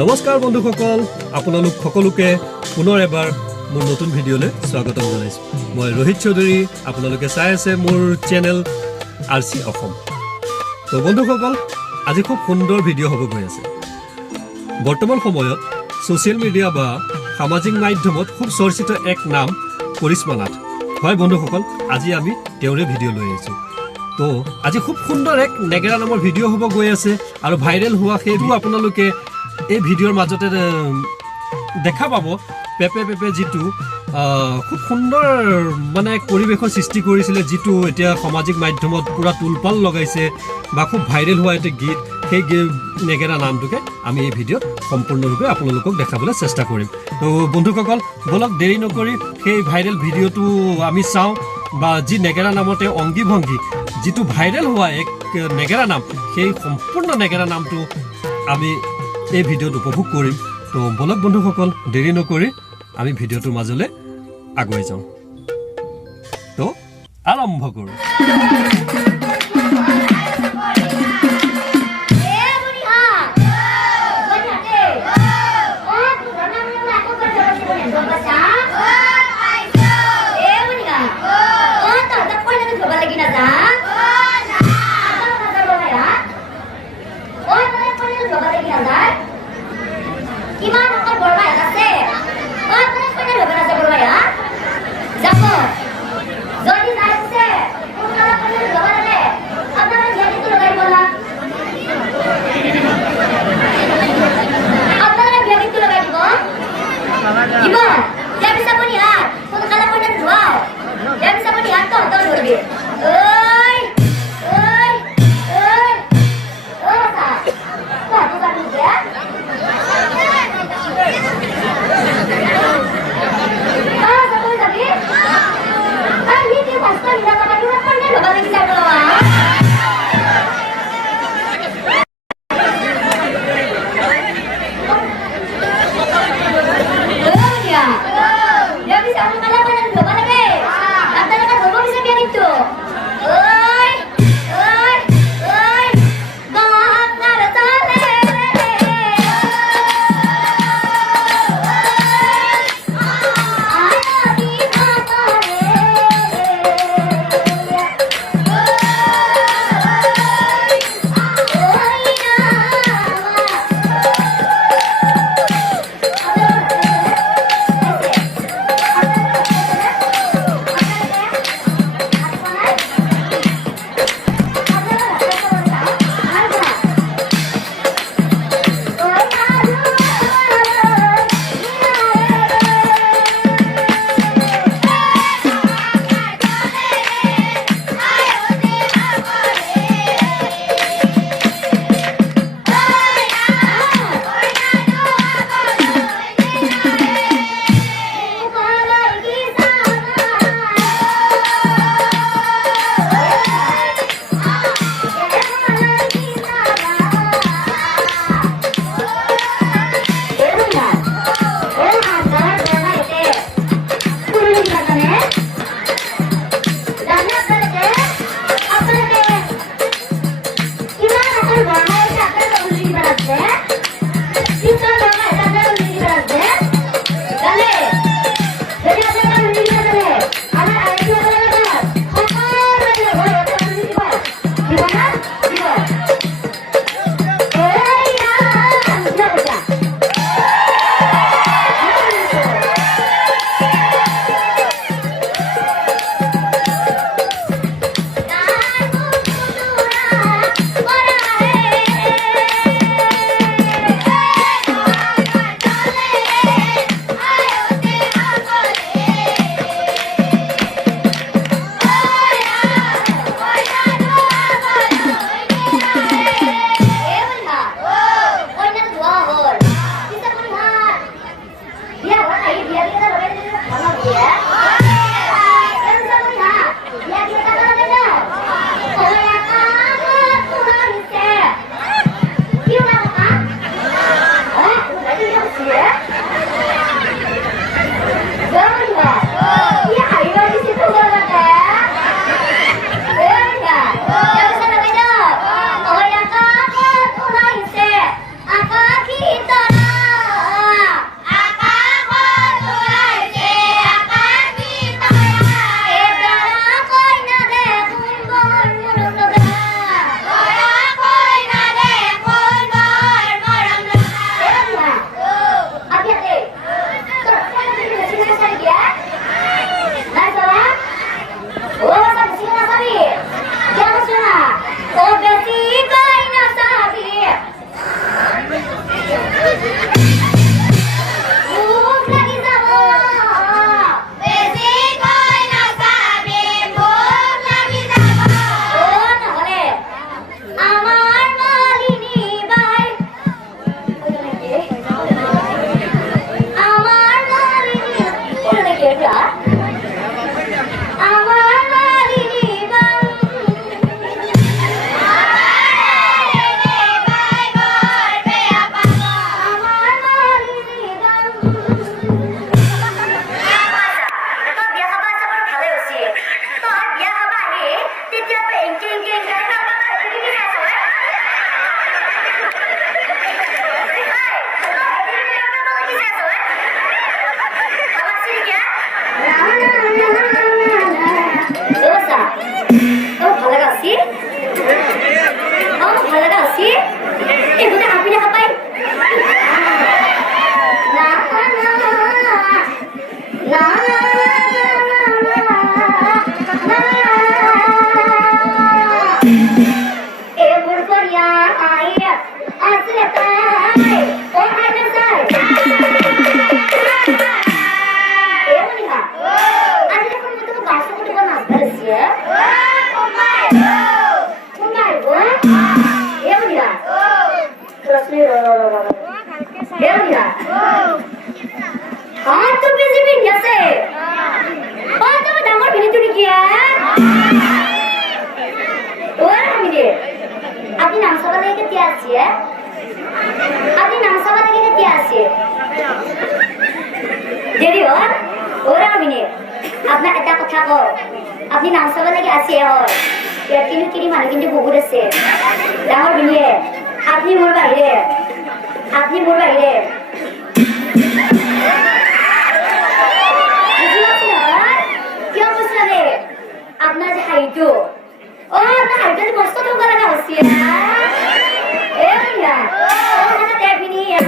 নমস্কাৰ বন্ধুসকল, আপোনালোক সকলোকে পুনৰ এবাৰ মোৰ নতুন ভিডিঅ'লৈ স্বাগতম জনাইছোঁ। মই ৰোহিত চৌধুৰী, আপোনালোকে চাই আছে মোৰ চেনেল আৰচি অসম। তো বন্ধুসকল, আজি খুব সুন্দৰ ভিডিঅ' হ'ব গৈ আছে। বৰ্তমান সময়ত ছ'চিয়েল মিডিয়া বা সামাজিক মাধ্যমত খুব চৰ্চিত এক নাম কৰিশ্মা নাথ। হয় বন্ধুসকল, আজি আমি তেওঁৰে ভিডিঅ' লৈ আহিছোঁ। তো আজি খুব সুন্দৰ এক নেগেৰা নামৰ ভিডিঅ' হ'ব গৈ আছে আৰু ভাইৰেল হোৱা সেইটো আপোনালোকে এই ভিডিঅ'ৰ মাজতে দেখা পাব। পেপে পেপে যিটো খুব সুন্দৰ মানে পৰিৱেশৰ সৃষ্টি কৰিছিলে, যিটো এতিয়া সামাজিক মাধ্যমত পূৰা তুলপাল লগাইছে বা খুব ভাইৰেল হোৱা এটা গীত, সেই নেগেৰা নামটোকে আমি এই ভিডিঅ'ত সম্পূৰ্ণৰূপে আপোনালোকক দেখাবলৈ চেষ্টা কৰিম। তো বন্ধুসকল, বলক দেৰি নকৰি সেই ভাইৰেল ভিডিঅ'টো আমি চাওঁ, বা যি নেগেৰা নামৰ তেওঁ অংগী ভংগী, যিটো ভাইৰেল হোৱা এক নেগেৰা নাম, সেই সম্পূৰ্ণ নেগেৰা নামটো আমি এই ভিডিঅ'ত উপভোগ কৰিম। তো বলক বন্ধুসকল, দেৰি নকৰি আমি ভিডিঅ'টোৰ মাজলৈ আগুৱাই যাওঁ। তো আৰম্ভ কৰোঁ। Delia. हाँ तो बिजी भी नहीं है बात तो डांगर भी नहीं चुनी किया और हम ये अपनी नाम सवाल लेके तैयार सी है अपनी नाम सवाल लेके तैयार सी है जेरी और हम ये अपना ऐसा कथा को अपनी नाम सवाल लेके आसी है और यार किन्हीं किन्हीं मालूम किन्हीं बुबुरे से डांगर भी नहीं है अपनी मूल बाहिरे अपना जो हाइटो अपना हाइटो तो मस्त तो बड़ा ना होती है भैया ना टैप भी नहीं है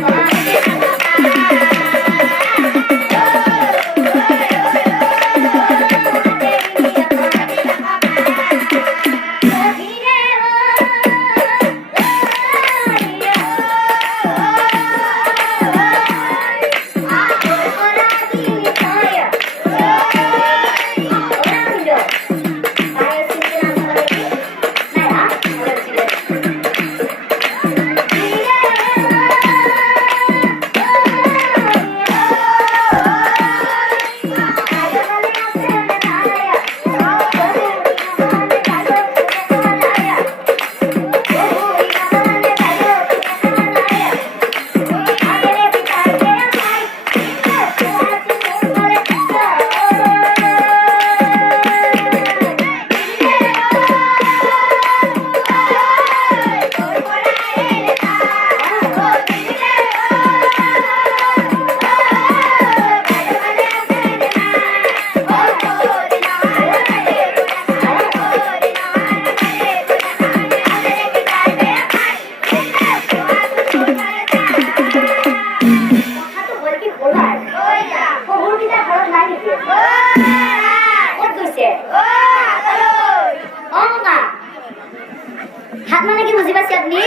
हाथ माने की मुसीबत से अपनी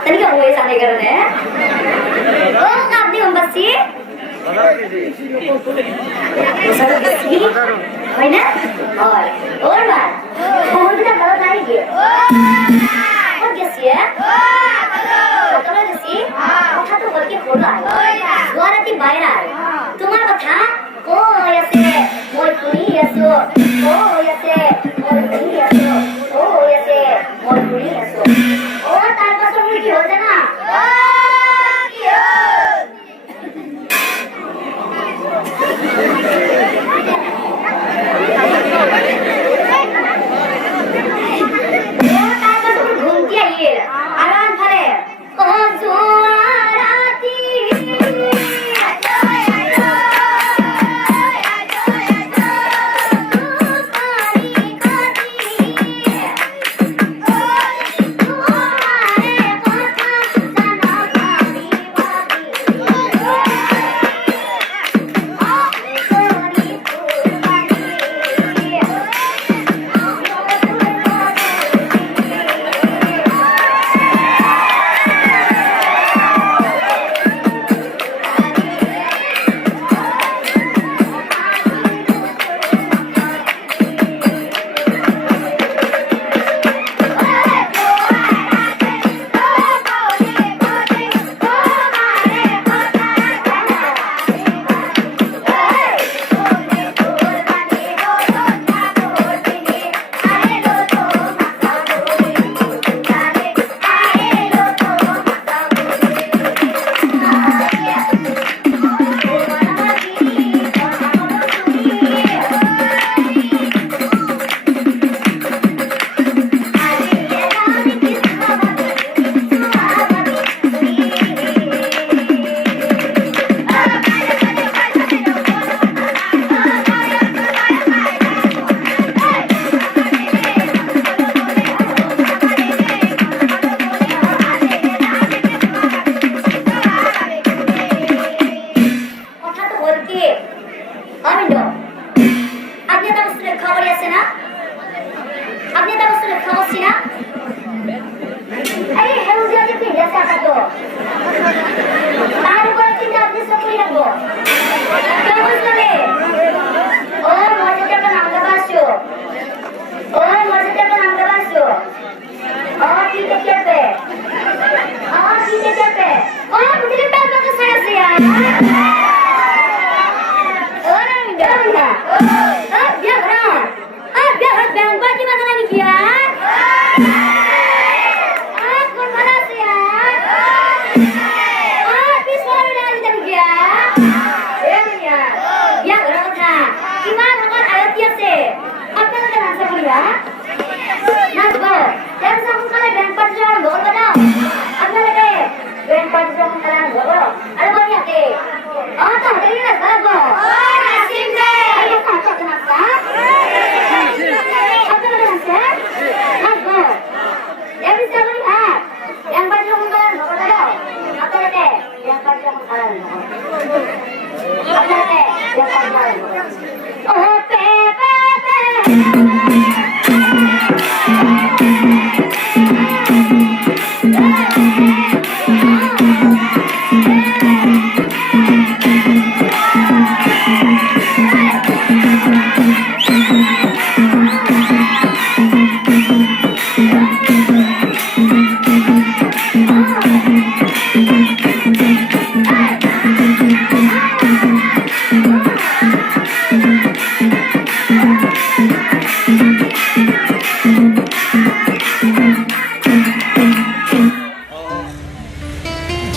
तनी का हुए साने करने ओ अपनी उम्बसी है ना और बात बहुत ना गलत नहीं किए और कैसी है तो कैसी कथा तो बोल के खोला है द्वारती बाहर है तुम्हारा कथा ओ ऐसे मोर पुरी ऐसो ओ ऐसे मोर पुरी ऐसो ओ ऐसे मोर पुरी ऐसो ओ तार पास मुर्गी हो जाना ओ कियो घूमती है ये आराम फले ओ जुआराती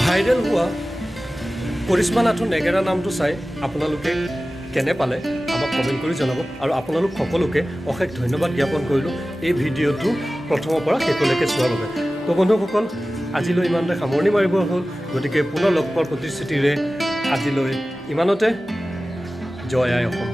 ভাইৰেল হোৱা কৰিশ্মা নাথৰ নেগেৰা নামটো চাই আপোনালোকে কেনে পালে আমাক কমেণ্ট কৰি জনাব আৰু আপোনালোক সকলোকে অশেষ ধন্যবাদ জ্ঞাপন কৰিলোঁ এই ভিডিঅ'টো প্ৰথমৰ পৰা শেষলৈকে চোৱাৰ বাবে তো বন্ধুসকল আজিলৈ ইমানতে সামৰণি মাৰিব হ'ল গতিকে পুনৰ লগ পোৱাৰ প্ৰতিশ্ৰুতিৰে আজিলৈ ইমানতে জয় আই অসম